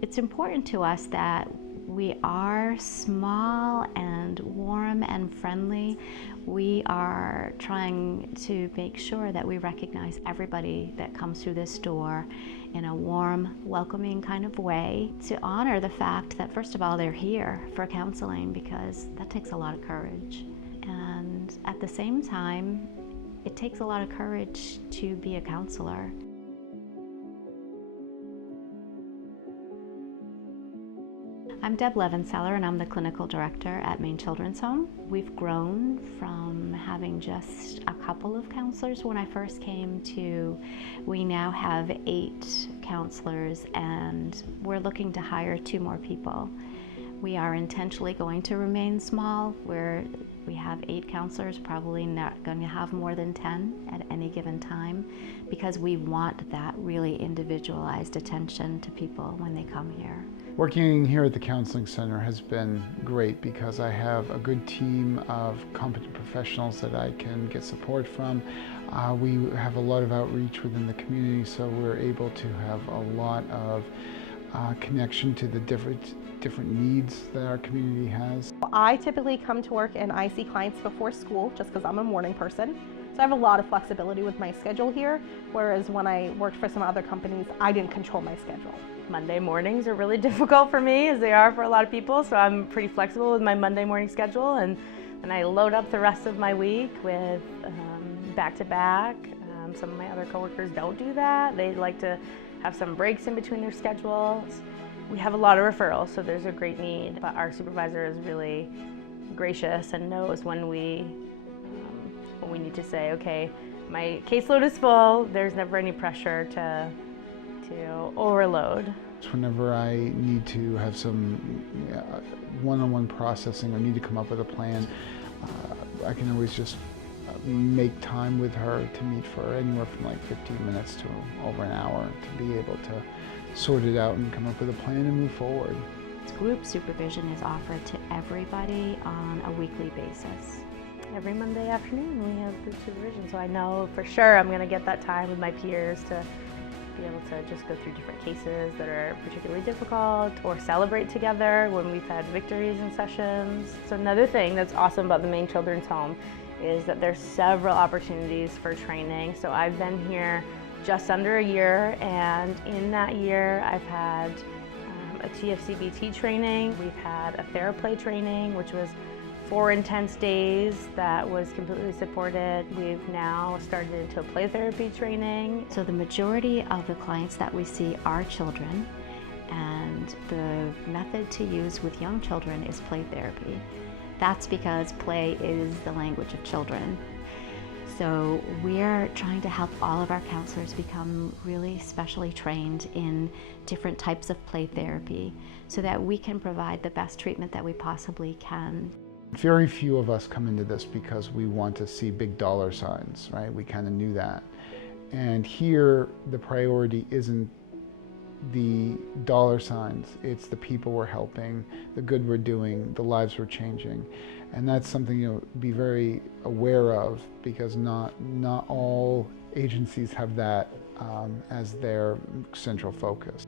It's important to us that we are small and warm and friendly. We are trying to make sure that we recognize everybody that comes through this door in a warm, welcoming kind of way, to honor the fact that, first of all, they're here for counseling, because that takes a lot of courage. And at the same time, it takes a lot of courage to be a counselor. I'm Deb Levenseller, and I'm the clinical director at Maine Children's Home. We've grown from having just a couple of counselors when I first came to, we now have 8 counselors, and we're looking to hire 2 more people. We are intentionally going to remain small, where we have 8 counselors, probably not going to have more than 10 at any given time, because we want that really individualized attention to people when they come here. Working here at the Counseling Center has been great because I have a good team of competent professionals that I can get support from. We have a lot of outreach within the community, so we're able to have a lot of connection to the different needs that our community has. I typically come to work and I see clients before school just because I'm a morning person. So I have a lot of flexibility with my schedule here, whereas when I worked for some other companies, I didn't control my schedule. Monday mornings are really difficult for me, as they are for a lot of people, so I'm pretty flexible with my Monday morning schedule, and I load up the rest of my week with back-to-back. Some of my other coworkers don't do that. They like to have some breaks in between their schedules. We have a lot of referrals, so there's a great need, but our supervisor is really gracious and knows when we need to say, okay, my caseload is full. There's never any pressure to overload. Whenever I need to have some one-on-one processing or need to come up with a plan, I can always just make time with her to meet for anywhere from like 15 minutes to over an hour to be able to sort it out and come up with a plan and move forward. Group supervision is offered to everybody on a weekly basis. Every Monday afternoon we have group supervision, so I know for sure I'm going to get that time with my peers to be able to just go through different cases that are particularly difficult, or celebrate together when we've had victories in sessions. So another thing that's awesome about the Maine Children's Home is that there's several opportunities for training. So I've been here just under a year, and in that year I've had a TFCBT training, we've had a TheraPlay training, which was 4 intense days that was completely supported. We've now started into a play therapy training. So the majority of the clients that we see are children, and the method to use with young children is play therapy. That's because play is the language of children. So we're trying to help all of our counselors become really specially trained in different types of play therapy so that we can provide the best treatment that we possibly can. Very few of us come into this because we want to see big dollar signs, right? We kind of knew that. And here, the priority isn't the dollar signs, it's the people we're helping, the good we're doing, the lives we're changing. And that's something, be very aware of, because not all agencies have that as their central focus.